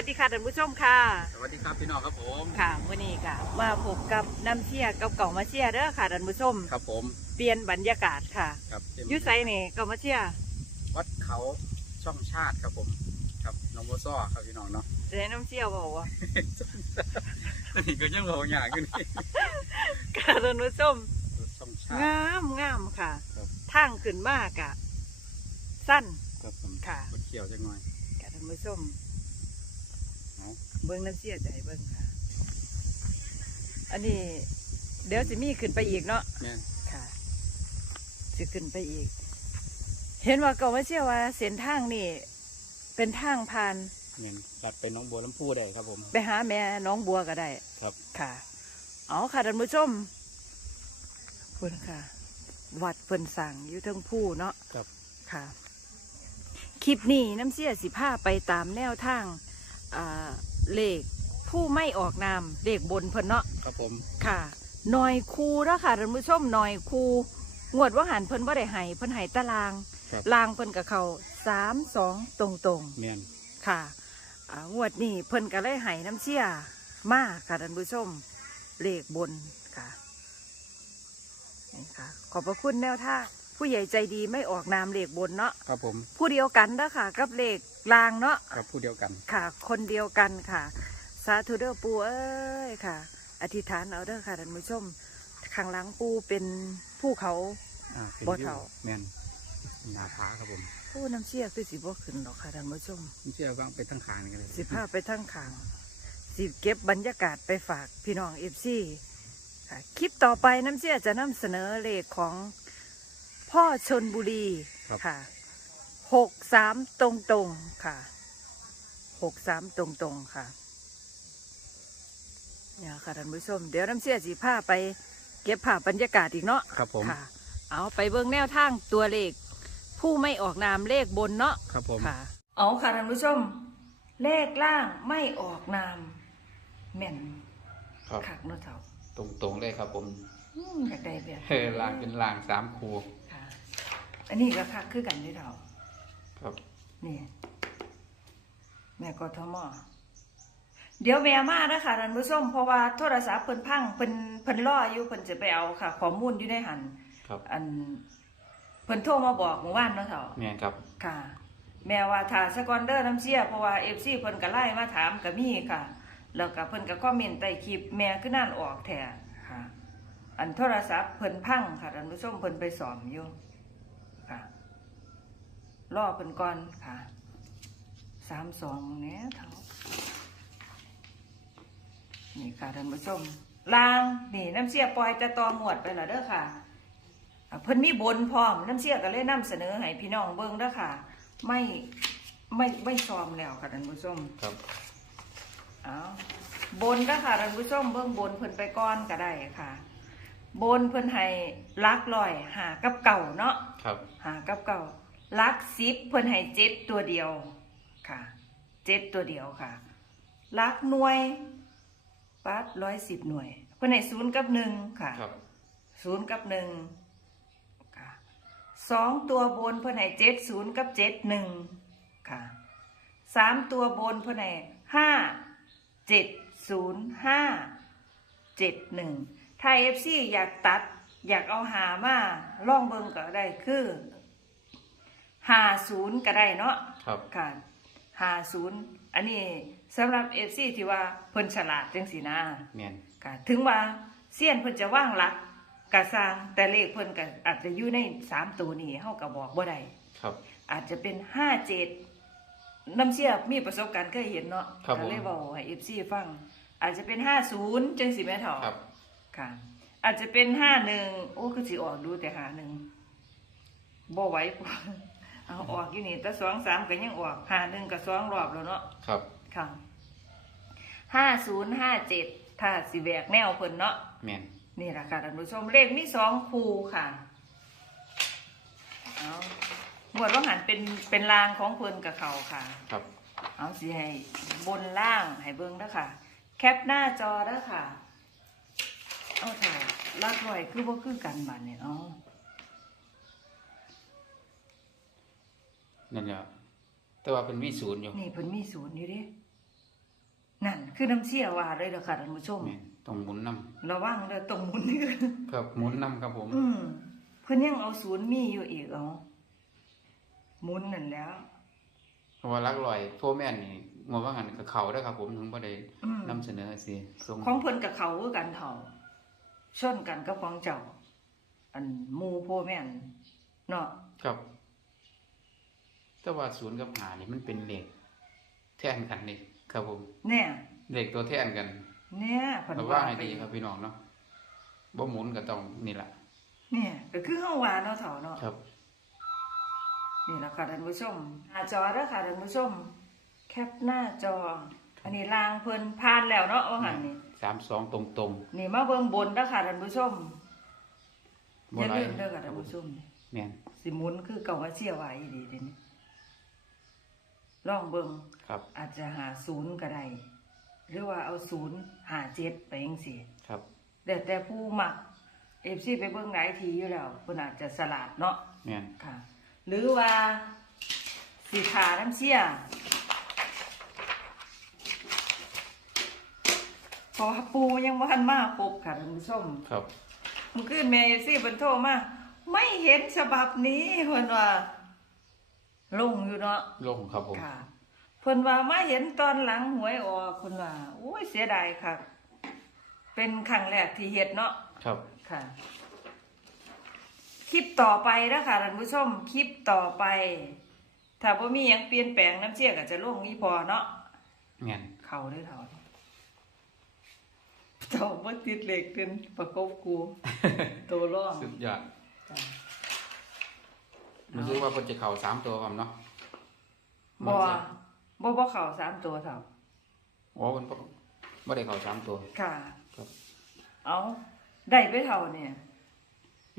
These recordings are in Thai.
วัสดีค่ะท่านผู้ชมค่ะ สวัสดีครับพี่น้องครับผมค่ะมื่อนี้ค่ะมาพบกับน้ำเชียกับเก่ามาเชียเด้อค่ะท่านผู้ชม ครับผม เปลี่ยนบรรยากาศค่ะครับเต็มอยุไซนี่เก่ามาเชียวัดเขาช่องชาติครับผม ครับน้องโมซ้อครับพี่น้องเนาะเดี๋ยวน้ำเชียบอกว่านี่ก็ยังบอกอย่างอยู่นี่ค่ะท่านผู้ชมช่องชาติงามงามค่ะครับทางขึ้นมากอะสั้นครับผมค่ะบดเขียวจังหน่อยค่ะท่านผู้ชม เอาเบิ้งน้ำเชียใจเบิ้งค่ะ อันนี้เดี๋ยวจะมีขึ้นไปอีกเนาะแม่นค่ะจะขึ้นไปอีก เห็นว่าเก่ามาเชื่อว่า เส้นทางนี่ เป็นทางผ่านแม่นลัดไปน้องบัวลำพูได้ครับผม ไปหาแม่น้องบัวก็ได้ ครับ ค่ะ เอาค่ะท่านผู้ชมเพิ่นค่ะ วัดเพิ่นสั่งอยู่เทั้งผู้เนาะครับ ค่ะ คลิปนี้น้ำเสียสิผ้าไปตามแนวทางอ่า เลขผู้ไม่ออกนามเลขบนเพิ่นเนาะครับผม ค่ะหน่อยคูแล้วค่ะท่านผู้ชมหน่อยคูงวดว่าหันเพิ่นว่าได้ให้เพิ่นให้ตารางครับ ลางเพิ่นกับเขาสามสองตรงตรงแม่นๆค่ะอ่างวดนี้เพิ่นก็เลยให้น้ำเชี่ยมากค่ะท่านผู้ชม เลขบนค่ะนี่ค่ะ ขอบพระคุณแนวท่าง ผู้ใหญ่ใจดีไม่ออกนามเลขบนเนาะครับผมผู้เดียวกันเด้อค่ะ กับเลขลางเนาะครับผู้เดียวกันค่ะ คนเดียวกันค่ะ สาธุเด้อปูเอ้ยค่ะ อธิษฐานเอาเด้อค่ะท่านผู้ชมข้างหลังปูเป็นภูเขาอ่าเป็นบ่วิวเฒ่าแม่นหนาผาครับผมผู้น้ำเชี่ยคือสิบ่ขึ้นหรอกค่ะท่านผู้ชมไม่เชื่อว่างไปทั้งขางกันเลยสิพาไปทั้งขางสิเก็บบรรยากาศไปฝากพี่น้องเอฟซีค่ะคลิปต่อไปน้ำเชี่ยจะนำเสนอเลขของ พ่อชนบุรีครับ ค่ะหกสามตรงตรงๆค่ะหกสามตรงตรงๆค่ะเนี่ยค่ะท่านผู้ชม เดี๋ยวน้ำเชี่ยสีผ้าไป เก็บภาพบรรยากาศอีกเนาะครับผมค่ะ เอาไปเบิ่งแนวทางตัวเลข ผู้ไม่ออกนามเลขบนเนาะ ครับผม ค่ะเอาค่ะท่านผู้ชม เลขล่างไม่ออกนามแม่นครับคักเนาะเถ่าตรงๆเลยครับผม อืมอยากได้แบบเฮ้ลางเป็นลางสามคูค่ะ อันนี้ก็คักคือกันเด้อเถ่าครับ นี่ แม่กทมเดี๋ยวแม่มานะค่ะท่านผู้ชมเพราะว่าโทรศัพท์เพิ่นพังเพิ่นเพิ่นรออยู่เพิ่นจะไปเอาค่ะข้อมูลอยู่ในหันครับ อันเพิ่นโทรมาบอกเมื่อวานเนาะเถ่าแม่นครับ ค่ะ แม่ว่าถ้าสกอนเดอร์น้ำเสียเพราะว่าเอฟซีเพิ่นก็ไล่มาถามก็มีค่ะ แล้วก็เพิ่นก็คอมเมนต์ใต้คลิปแม่คือนั่นออกแท้ค่ะ อันโทรศัพท์เพิ่นพังค่ะท่านผู้ชมเพิ่นไปสอมอยู่ ค่ะรอเพิ่นก่อนค่ะสามสองเนี้ยเท่านี่ค่ะท่านผู้ชมลางนี่น้ำเสียปล่อยจะตองวดไปแล้วเด้อค่ะอะเพิ่นมีบนพร้อมน้ำเชี่ยก็เลยนำเสนอให้พี่น้องเบิ่งเด้อค่ะ ไม่ไม่ไม่ซ้อมแล้วค่ะท่านผู้ชมครับเอาบนเด้อค่ะท่านผู้ชมเบิ่งบนเพิ่นไปก่อนก็ได้ค่ะ บนเพิ่นให้ลักลอยหากับเก่าเนาะครับ หากับเก่าลักสิบเพิ่นให้เจ็ดตัวเดียวค่ะเจ็ดตัวเดียวค่ะลักหน่วยปัดร้อยสิบหน่วยเพิ่นให้ศูนย์กับหนึ่งค่ะครับศูนย์กับหนึ่งค่ะสองตัวบนเพื่อนไหนเจ็ดศูนย์กับเจ็ดหนึ่งค่ะสามตัวบนเพื่อนไหนห้าเจ็ดศูนย์ห้าเจ็ดหนึ่ง ถ้าเอฟซีอยากตัด อยากเอาหามาล่องเบิงก็ได้คือหาศูนย์ก็ได้เนาะครับค่ะหาศูนย์อันนี้สำหรับเอฟซีที่ว่าเพิ่นฉลาดจังสีนะแม่นค่ะถึงว่าเสี้ยนเพิ่นจะว่างหลักกะสร้างแต่เลขเพิ่นก็อาจจะอยู่ในสามตัวนี้เฮาก็บอกบ่ได้ครับ อาจจะเป็นห้าเจ็ดน้ำเสียมีประสบการณ์เคยเห็นเนาะครับก็เลยผมบอกให้ FC ฟัง อาจจะเป็นห้าศูนย์จังสิแม่เฒ่าครับ ค่ะ อาจจะเป็นห้าหนึ่งโอ้คือสิออกดูแต่หาหนึ่งบ่ไหวปะเอาออกอยู่นี่แต่สองสามก็ยังออกหาหนึ่งก็สองรอบแล้วเนาะครับ ค่ะห้าศูนย์ห้าเจ็ดถ้าสิแบกแนวเพิ่นเนาะแม่นนี่แหละค่ะท่านผู้ชมเลขมีสองคูค่ะเอาหมวดว่าหันเป็นเป็นรางของเพิ่นกับเขาค่ะ ครับ เอาสิให้บนล่างให้เบิ้งเด้อค่ะ แคปหน้าจอเด้อค่ะ เอาถ่ายลักลอยคือว่าคือกันบันเนี่ยเนาะนั่นแหละแต่ว่าเป็นวิศูนย์อยู่นี่เพิ่นมีศูนย์อยู่เดินั่นคือน้ำเชี่ยว่าเลยเด้อค่ะท่านผู้ชมแม่นต้องหมุนน้ระวังเด้อตรงมุนนี่ำครับหมุนน้ำครับผม อืมเพิ่นยังเอาศูนย์มีอยู่อีกเอาหมุนนั่นแหล้ว เพราะว่ารักลอยโฟร์แมนนี่งว่างันกับเขาได้อครับผมถึงบ่ได้อืม นำเสนอสิส่งของเพิ่นกับเขาคือกันเท่า ชนกันกับของเจ้า อันหมู่โพแม่นเนาะครับ แต่ว่าศูนย์กับหานี่มันเป็นเลขแทนกันนี่ครับผมเนี่ยเลขตัวแทนกัน เนี่ยเพิ่นระว่าให้ดีครับพี่น้องเนาะบ่หมุนก็ต้องนี่แหละเนี่ยก็คือเฮาว่าเนาะเฒ่าเนาะครับ นี่แหละค่ะท่านผู้ชมหน้าจอเด้อค่ะท่านผู้ชม แคปหน้าจอ อันนี้ลางเพิ่นผ่านแล้วเนาะว่าหั่นนี่ สามสองตรงตรงนี่มาเบิ่งบนเด้อค่ะท่านผู้ชมๆอย่าไรลืมเด้อค่ะท่านผู้ชมแม่นสิหมุนคือเก่าว่าเชี่ยไว้ดีเด้นี่ลองเบิ่งครับอาจจะหาศูนย์ก็ได้หรือว่าเอาศูนย์หาเจ็ดไปจังซี่ครับแต่แต่ผู้มัก FC ไปเบิ่งหลายทีอยู่แล้วเพิ่นอาจจะสลัดเนาะ แม่นค่ะ หรือว่าสีขาน้ำเชี่ย เพราะว่าปูยังบ่ทันมาครบค่ะท่านผู้ชมครับเมื่อคืนแม่ซี่เพิ่นโทรมาไม่เห็นฉบับนี้เพิ่นว่าลงอยู่เนาะลงครับผมค่ะเพิ่นว่ามาเห็นตอนหลังหวยออกเพิ่นว่าโอ้ยเสียดายค่ะ เป็นครั้งแรกที่เฮ็ดเนาะครับค่ะ คลิปต่อไปนะคะท่านผู้ชมคลิปต่อไป ถ้าบ่มีหยังเปลี่ยนแปลงน้ำเชี่ยก็จะลงอีพอเนาะแม่นเข้าได้อเท่า เจ้าบ่ติดเหล็กเป็นประกบกูตัวร่องสุดยอดมันคือว่าเพิ่นจะเข้าสามตัวผมเนาะบ่บ่บ่เข้าสามตัวเท่าโอ้เพิ่นบ่บ่ได้เข้าสามตัว ค่ะ ครับ เอาได้ไปเท่าเนี่ย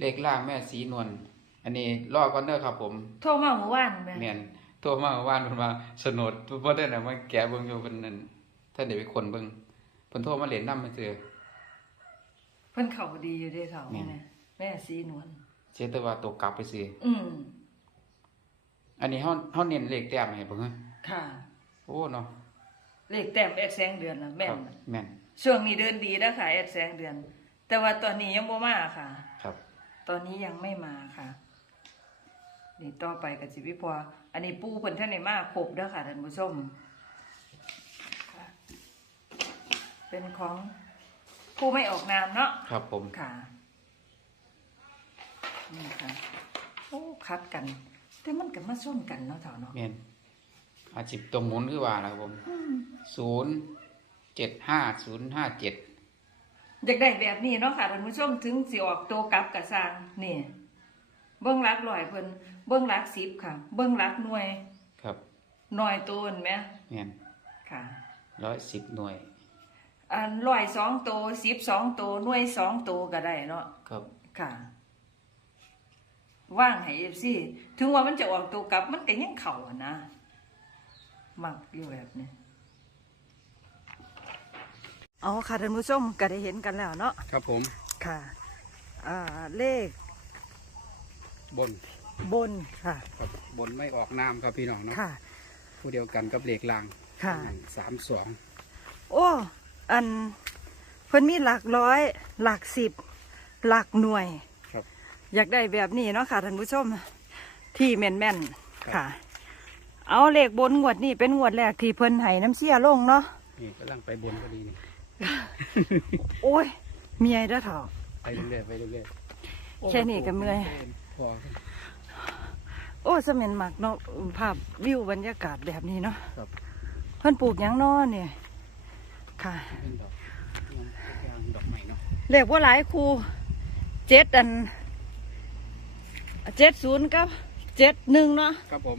เลขล่างแม่สีนวลอันนี้รอก่อนเด้อครับผมโทรมาเมื่อวานแม่แม่นโทรมาเมื่อวานเพิ่นว่าสนดบ่ได้น่ะมาแกะเบิ่งอยู่เพิ่นนั่นท่านได้ไปคนเบิ่ง เพิ่นโทรมาเล่นนำซื่อเพิ่นเข้าดีอยู่เด้อเท่าแม่นแม่แม่สีนวลเสียแต่ว่าตกกลับไปซื่ออืมอันนี้เฮาเฮาเน้นเลขแต้มให้เบิ่งฮะค่ะ โอ้เนาะเลขแต้มแอดแสงเดือนน่ะแม่ครันบแม่นช่วงนี้เดินดีแล้วค่ะแอดแสงเดือน แต่ว่าตอนนี้ยังบ่มาค่ะ ครับ ตอนนี้ยังไม่มาค่ะนี่ต่อไปกับสิพี่พออันนี้ปูเพิ่นท่านในมาครบเด้อค่ะท่านผู้ชมค่ะ เป็นของผู้ไม่ออกนามเนาะครับผม ค่ะนี่ค่ะโอ้คัดกัน แต่มันก็มาส้นกันเนาะเถ่าเนาะแม่นอาชีพตรงหมุนคือว่าล่ะครับผมอืม075057อยากได้แบบนี้เนาะค่ะท่านผู้ชมถึงสิออกตัวกลับกับสร้างนี่ เบิ้งหลักลอยเพิ่นเบิ้งหลักสิบค่ะ เบิ้งหลักหน่วยครับหน่อยตัวนั่นไหมแม่นค่ะ110หน่วย อันลอยสองตัวสิบสองตัวหน่วยสองตัวก็ได้เนาะครับ ค่ะ ว่างให้เอฟซีถึงว่ามันจะออกตัวกลับมันก็ยังเข่าอะนะ มักอยู่แบบนี้เอาค่ะท่านผู้ชมก็ได้เห็นกันแล้วเนาะครับผม ค่ะอ่าเลขบนบนค่ะ ครับบนไม่ออกน้ำครับพี่น้องเนาะค่ะ ผู้เดียวกันกับเลขล่างค่ะ สามสองโอ้ อันเพิ่นมีหลักร้อย หลักสิบ หลักหน่วย ครับ อยากได้แบบนี้เนาะค่ะท่านผู้ชม ที่แม่นแม่นๆครับ ค่ะ เอาเลขบนงวดนี่เป็นงวดแรกที่เพิ่นให้น้ำเชี่ยลงเนาะนี่กำลังไปบนพอดีนี่ โอ้ย เมียเด้อเถอะไปเรื่อยๆไปเรื่อยๆแค่นี้ก็เมื่อย พอโอ้สมัยมักเนาะภาพวิวบรรยากาศแบบนี้เนาะครับ เพิ่นปลูกหยังเนาะเนี่ย ค่ะเป็นดอกยางดอกใหม่เนาะเลขว่าหลายครูเจ็ดอันเจ็ดศูนย์กับเจ็ดหนึ่งเนาะครับผม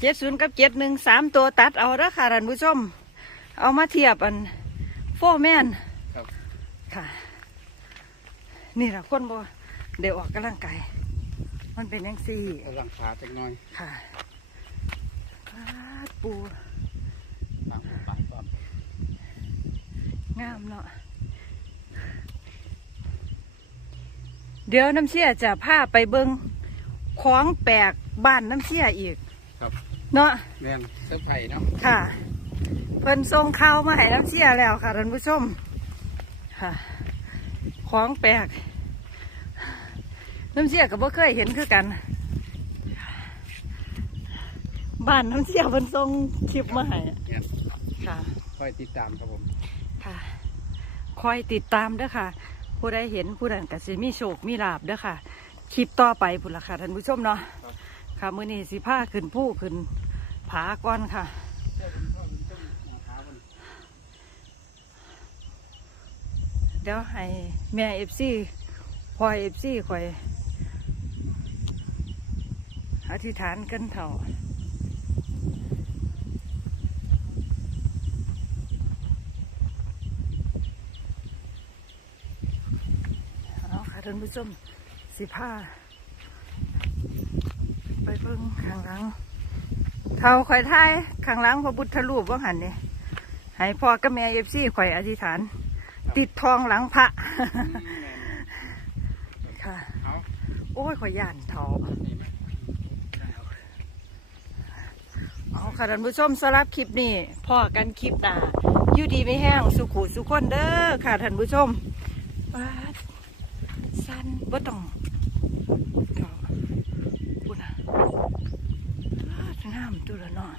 เจ็ดศูนย์กับเจ็ดหนึ่งสามตัวตัดเอาเด้อค่ะท่านผู้ชม เอามาเทียบอันโฟร์แมนครับค่ะ นี่แหละคนบ่เดี๋ยวออกกำลังกายมันเป็นยังสี่กำลังขาจักหน้อยค่ะปาดปู ตามปากความ งามเนาะเดี๋ยวน้ำเชี่ยจะพาไปเบิงของแปลกบ้านน้ำเชี่ยอีกครับเนาะแม่นเสื้อไผ่เนาะค่ะ เพิ่นส่งข่าวมาให้น้ำเชี่ยแล้วค่ะท่านผู้ชมค่ะของแปลกน้ำเชี่ยก็บ่เคยเห็นคือกัน บ้านน้ำเชี่ยเพิ่นส่งคลิปมาให้อะเนี่ยค่ะคอยติดตามครับผมค่ะ คอยติดตามเด้อค่ะ ผู้ใดเห็นผู้นั้นก็สิมีโชคมีลาบเด้อค่ะ คลิปต่อไปพุ่นละค่ะท่านผู้ชมเนาะค่ะมื้อนี้สิพาขึ้นผู้ขึ้นผาก่อนค่ะเดี๋ยวให้แม่เอฟซีพอเอฟซีคอยอธิษฐานกันเถาเอะ ท่านผู้ชมสิผ้าไปเพิ่งข้างหลังเท่าข่อยท้ายข้างหลังพระพุทธรูปว่าหันนี่ให้พ่อกับแม่เอฟซีข่อยอธิษฐาน ติดทองหลังพระค่ะ โอ้ยข่อยย่านเถาเอาค่ะท่านผู้ชมสำหรับคลิปนี้พ่อกันคลิปหน้าอยู่ดีไม่แห้งสุขุสุขคนเด้อค่ะท่านผู้ชมบาดสั้นบ่ต้องเดี๋ยวพูดนะบาดงามตัวละนาะ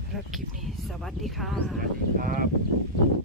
สำหรับคลิปนี้ สวัสดีค่ะ สวัสดีครับ